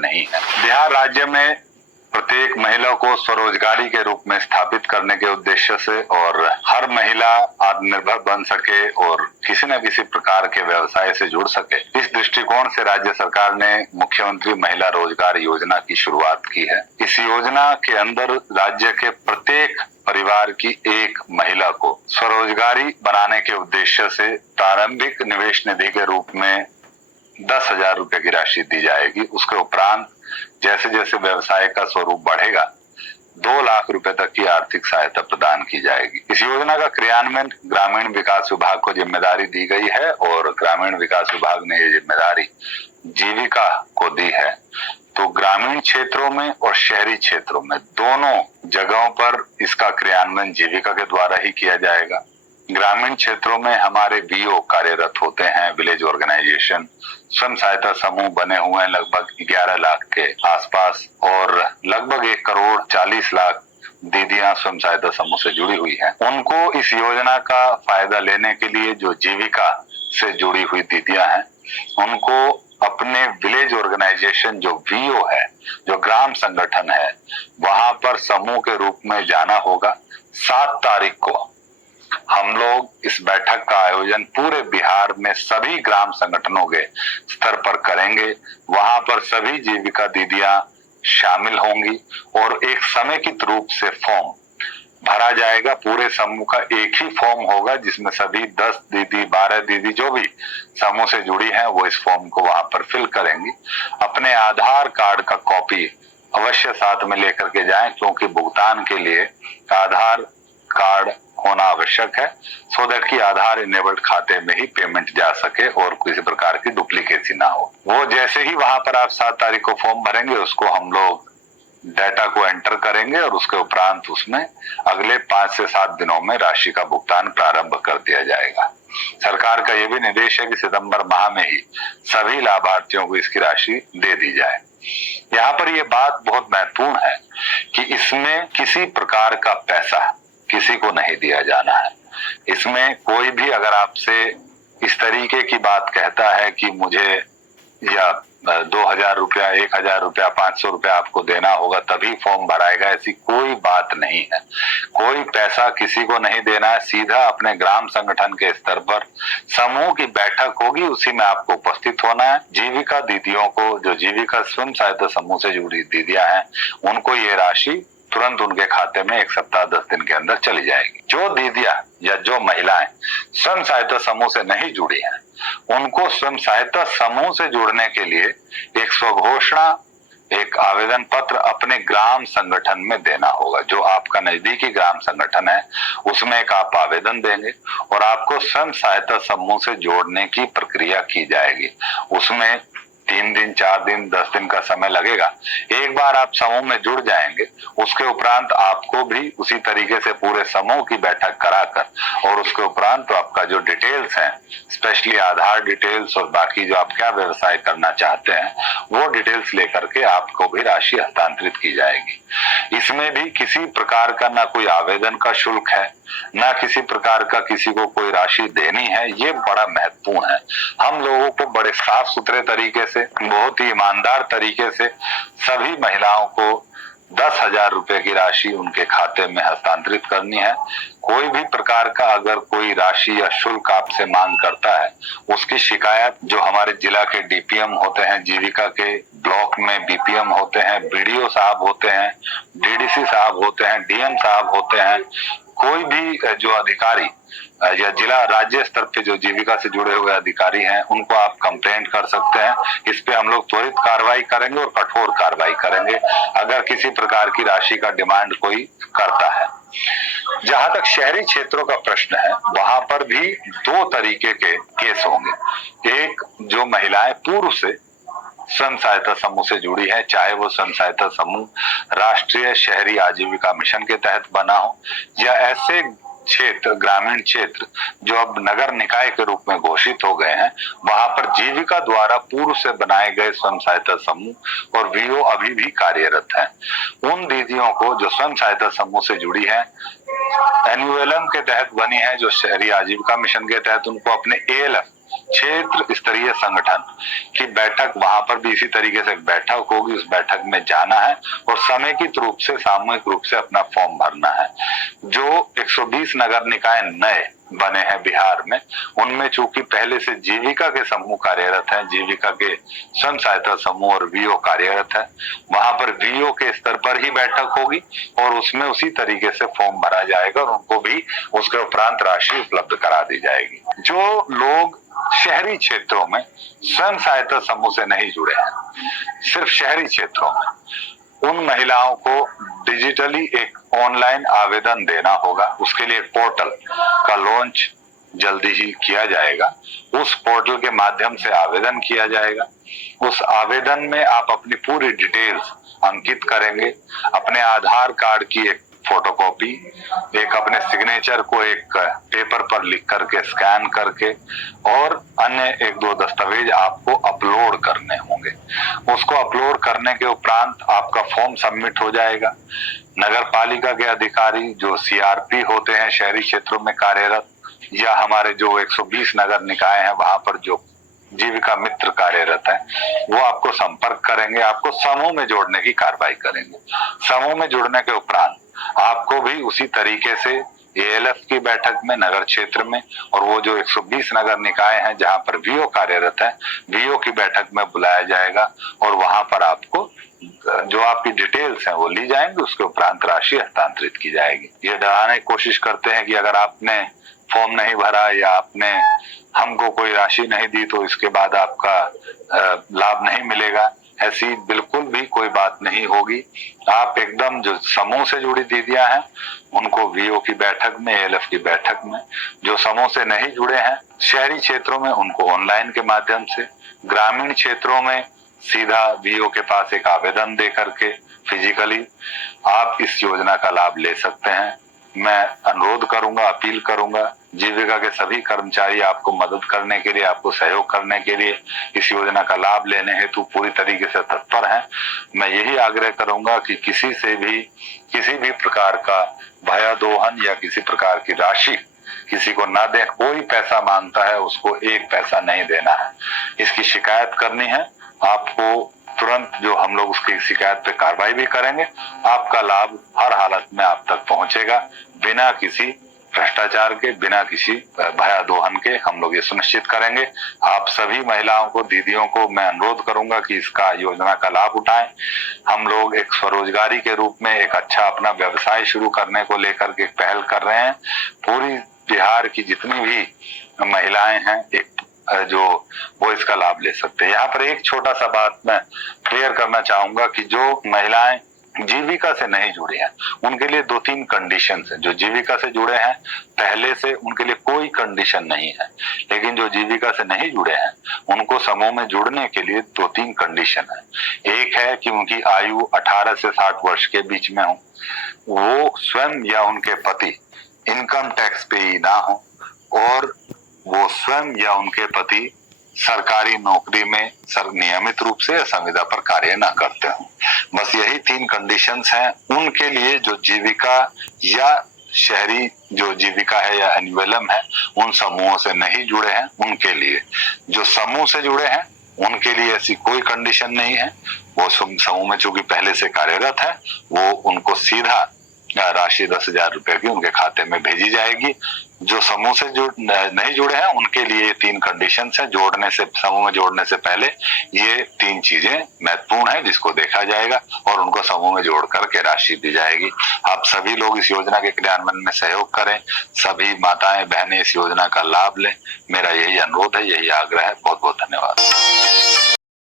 नहीं है। बिहार राज्य में प्रत्येक महिला को स्वरोजगारी के रूप में स्थापित करने के उद्देश्य से और हर महिला आत्मनिर्भर बन सके और किसी न किसी प्रकार के व्यवसाय से जुड़ सके, इस दृष्टिकोण से राज्य सरकार ने मुख्यमंत्री महिला रोजगार योजना की शुरुआत की है। इस योजना के अंदर राज्य के प्रत्येक परिवार की एक महिला को स्वरोजगारी बनाने के उद्देश्य से प्रारंभिक निवेश निधि के रूप में 10,000 रुपए की राशि दी जाएगी। उसके उपरांत जैसे जैसे व्यवसाय का स्वरूप बढ़ेगा 2 लाख रुपए तक की आर्थिक सहायता प्रदान की जाएगी। इस योजना का क्रियान्वयन ग्रामीण विकास विभाग को जिम्मेदारी दी गई है और ग्रामीण विकास विभाग ने ये जिम्मेदारी जीविका को दी है। तो ग्रामीण क्षेत्रों में और शहरी क्षेत्रों में दोनों जगहों पर इसका क्रियान्वयन जीविका के द्वारा ही किया जाएगा। ग्रामीण क्षेत्रों में हमारे वीओ कार्यरत होते हैं, विलेज ऑर्गेनाइजेशन, स्वयं सहायता समूह बने हुए हैं लगभग 11 लाख के आसपास और लगभग 1 करोड़ 40 लाख दीदियां स्वयं सहायता समूह से जुड़ी हुई हैं। उनको इस योजना का फायदा लेने के लिए जो जीविका से जुड़ी हुई दीदियां हैं, उनको अपने विलेज ऑर्गेनाइजेशन जो वीओ है, जो ग्राम संगठन है, वहां पर समूह के रूप में जाना होगा। 7 तारीख को हम लोग इस बैठक का आयोजन पूरे बिहार में सभी ग्राम संगठनों के स्तर पर करेंगे। वहां पर सभी जीविका दीदियां शामिल होंगी और एक समेकित रूप से फॉर्म भरा जाएगा। पूरे समूह का एक ही फॉर्म होगा जिसमें सभी 10 दीदी 12 दीदी जो भी समूह से जुड़ी हैं वो इस फॉर्म को वहां पर फिल करेंगी। अपने आधार कार्ड का कॉपी अवश्य साथ में लेकर के जाएं, क्योंकि भुगतान के लिए आधार कार्ड होना आवश्यक है, सो दैट कि आधार इनेबल्ड खाते में ही पेमेंट जा सके और किसी प्रकार की डुप्लीकेसी ना हो। वो जैसे ही वहां पर आप 7 तारीख को फॉर्म भरेंगे, उसको हम लोग डाटा को एंटर करेंगे और उसके उपरांत उसमें अगले 5 से 7 दिनों में राशि का भुगतान प्रारंभ कर दिया जाएगा। सरकार का यह भी निर्देश है कि सितंबर माह में ही सभी लाभार्थियों को इसकी राशि दे दी जाए। यहाँ पर यह बात बहुत महत्वपूर्ण है कि इसमें किसी प्रकार का पैसा किसी को नहीं दिया जाना है। इसमें कोई भी अगर आपसे इस तरीके की बात कहता है कि मुझे या 2,000 रुपया, 1,000 रुपया, 500 रुपया आपको देना होगा तभी फॉर्म भराएगा, ऐसी कोई बात नहीं है। कोई पैसा किसी को नहीं देना है। सीधा अपने ग्राम संगठन के स्तर पर समूह की बैठक होगी, उसी में आपको उपस्थित होना है। जीविका दीदियों को, जो जीविका स्वयं सहायता समूह से जुड़ी दीदियां हैं, उनको ये राशि तुरंत उनके खाते में 1 सप्ताह 10 दिन के अंदर चली जाएगी। जो दीदियां या जो महिलाएं स्वयं सहायता समूह से नहीं जुड़ी हैं, उनको स्वयं सहायता समूह से जुड़ने के लिए एक स्वघोषणा, एक आवेदन पत्र अपने ग्राम संगठन में देना होगा। जो आपका नजदीकी ग्राम संगठन है उसमें एक आप आवेदन देंगे और आपको स्वयं सहायता समूह से जोड़ने की प्रक्रिया की जाएगी। उसमें 3 दिन, 4 दिन, 10 दिन का समय लगेगा। एक बार आप समूह में जुड़ जाएंगे, उसके उपरांत आपको भी उसी तरीके से पूरे समूह की बैठक कराकर और उसके उपरांत तो आपका जो डिटेल्स हैं, स्पेशली आधार डिटेल्स और बाकी जो आप क्या व्यवसाय करना चाहते हैं, वो डिटेल्स लेकर के आपको भी राशि हस्तांतरित की जाएगी। इसमें भी किसी प्रकार का ना कोई आवेदन का शुल्क है, ना किसी प्रकार का किसी को कोई राशि देनी है। ये बड़ा महत्वपूर्ण है। हम लोगों को बड़े साफ सुथरे तरीके से, बहुत ही ईमानदार तरीके से सभी महिलाओं को 10,000 रुपए की राशि उनके खाते में हस्तांतरित करनी है। कोई भी प्रकार का अगर कोई राशि या शुल्क आपसे मांग करता है, उसकी शिकायत जो हमारे जिला के डीपीएम होते हैं, जीविका के ब्लॉक में बीपीएम होते हैं, बीडीओ साहब होते हैं, डीडीसी साहब होते हैं, डीएम साहब होते हैं, कोई भी जो अधिकारी या जिला राज्य स्तर पे जो जीविका से जुड़े हुए अधिकारी हैं, उनको आप कंप्लेंट कर सकते हैं। इस पे हम लोग त्वरित कार्रवाई करेंगे और कठोर कार्रवाई करेंगे अगर किसी प्रकार की राशि का डिमांड कोई करता है। जहां तक शहरी क्षेत्रों का प्रश्न है, वहां पर भी 2 तरीके के केस होंगे। एक, जो महिलाएं पूर्व से स्वयं सहायता समूह से जुड़ी है, चाहे वो स्वयं सहायता समूह राष्ट्रीय शहरी आजीविका मिशन के तहत बना हो या ऐसे क्षेत्र, ग्रामीण क्षेत्र जो अब नगर निकाय के रूप में घोषित हो गए हैं, वहां पर जीविका द्वारा पूर्व से बनाए गए स्वयं सहायता समूह और वीओ अभी भी कार्यरत हैं। उन दीदियों को जो स्वयं सहायता समूह से जुड़ी है, एनयूएलएम के तहत बनी है, जो शहरी आजीविका मिशन के तहत, उनको अपने एएलएफ क्षेत्र स्तरीय संगठन की बैठक, वहां पर भी इसी तरीके से बैठक होगी। उस बैठक में जाना है और समेकित रूप से, सामूहिक रूप से अपना फॉर्म भरना है। जो 120 नगर निकाय नए बने हैं बिहार में, उनमें चूंकि पहले से जीविका के समूह कार्यरत हैं, जीविका के स्वयं सहायता समूह और वीओ कार्यरत है, वहां पर वीओ के स्तर पर ही बैठक होगी और उसमें उसी तरीके से फॉर्म भरा जाएगा और उनको भी उसके उपरांत राशि उपलब्ध करा दी जाएगी। जो लोग शहरी क्षेत्रों में स्वयं सहायता समूह से नहीं जुड़े हैं, सिर्फ शहरी क्षेत्रों में, उन महिलाओं को डिजिटली एक ऑनलाइन आवेदन देना होगा। उसके लिए एक पोर्टल का लॉन्च जल्दी ही किया जाएगा। उस पोर्टल के माध्यम से आवेदन किया जाएगा। उस आवेदन में आप अपनी पूरी डिटेल्स अंकित करेंगे, अपने आधार कार्ड की एक फोटोकॉपी, एक अपने सिग्नेचर को एक पेपर पर लिख करके स्कैन करके और अन्य एक दो दस्तावेज आपको अपलोड करने होंगे। उसको अपलोड करने के उपरांत आपका फॉर्म सबमिट हो जाएगा। नगर पालिका के अधिकारी जो सीआरपी होते हैं शहरी क्षेत्रों में कार्यरत, या हमारे जो 120 नगर निकाय हैं वहां पर जो जीविका मित्र कार्यरत है, वो आपको संपर्क करेंगे, आपको समूह में जोड़ने की कार्रवाई करेंगे। समूह में जुड़ने के उपरांत आपको भी उसी तरीके से एएलएफ की बैठक में नगर क्षेत्र में, और वो जो 120 नगर निकाय हैं जहां पर वीओ कार्यरत है, वीओ की बैठक में बुलाया जाएगा और वहां पर आपको जो आपकी डिटेल्स हैं वो ली जाएंगी। उसके उपरांत राशि हस्तांतरित की जाएगी। ये डराने की कोशिश करते हैं कि अगर आपने फॉर्म नहीं भरा या आपने हमको कोई राशि नहीं दी तो इसके बाद आपका लाभ नहीं मिलेगा। ऐसी बिल्कुल भी कोई बात नहीं होगी। आप एकदम जो समूह से जुड़ी दीदियां हैं उनको वीओ की बैठक में, एएलएफ की बैठक में, जो समूह से नहीं जुड़े हैं शहरी क्षेत्रों में उनको ऑनलाइन के माध्यम से, ग्रामीण क्षेत्रों में सीधा वीओ के पास एक आवेदन दे करके फिजिकली आप इस योजना का लाभ ले सकते हैं। मैं अनुरोध करूंगा, अपील करूंगा, जीविका के सभी कर्मचारी आपको मदद करने के लिए, आपको सहयोग करने के लिए, इस योजना का लाभ लेने हेतु पूरी तरीके से तत्पर हैं। मैं यही आग्रह करूंगा कि किसी भी प्रकार का भयादोहन या किसी प्रकार की राशि किसी को ना दें। कोई पैसा मांगता है उसको एक पैसा नहीं देना है। इसकी शिकायत करनी है आपको तुरंत, जो हम लोग उसकी शिकायत पे कार्रवाई भी करेंगे। आपका लाभ हर हालत में आप तक पहुंचेगा, बिना किसी भ्रष्टाचार के, बिना किसी भयादोहन के हम लोग ये सुनिश्चित करेंगे। आप सभी महिलाओं को, दीदियों को मैं अनुरोध करूंगा कि इसका योजना का लाभ उठाएं। हम लोग एक स्वरोजगारी के रूप में एक अच्छा अपना व्यवसाय शुरू करने को लेकर के पहल कर रहे हैं। पूरी बिहार की जितनी भी महिलाएं हैं जो वो इसका लाभ ले सकते हैं। यहाँ पर एक छोटा सा बात मैं क्लियर करना चाहूंगा कि जो महिलाएं जीविका से नहीं जुड़े हैं उनके लिए 2-3 कंडीशन है। जो जीविका से जुड़े हैं पहले से उनके लिए कोई कंडीशन नहीं है, लेकिन जो जीविका से नहीं जुड़े हैं उनको समूह में जुड़ने के लिए 2-3 कंडीशन है। एक है कि उनकी आयु 18 से 60 वर्ष के बीच में हो, वो स्वयं या उनके पति इनकम टैक्स पेयी ना हो, और वो स्वयं या उनके पति सरकारी नौकरी में नियमित रूप से संविदा पर कार्य ना करते हो। बस यही 3 कंडीशंस हैं उनके लिए जो जीविका या शहरी जो जीविका है या एन्युअलम है उन समूहों से नहीं जुड़े हैं उनके लिए। जो समूह से जुड़े हैं उनके लिए ऐसी कोई कंडीशन नहीं है। वो समूह में चूंकि पहले से कार्यरत है, वो उनको सीधा राशि 10,000 रुपए की उनके खाते में भेजी जाएगी। जो समूह से नहीं जुड़े हैं उनके लिए 3 कंडीशंस हैं। समूह में जोड़ने से पहले ये 3 चीजें महत्वपूर्ण है जिसको देखा जाएगा और उनको समूह में जोड़ करके राशि दी जाएगी। आप सभी लोग इस योजना के क्रियान्वयन में सहयोग करें। सभी माताएं बहनें इस योजना का लाभ लें। मेरा यही अनुरोध है, यही आग्रह है। बहुत बहुत धन्यवाद।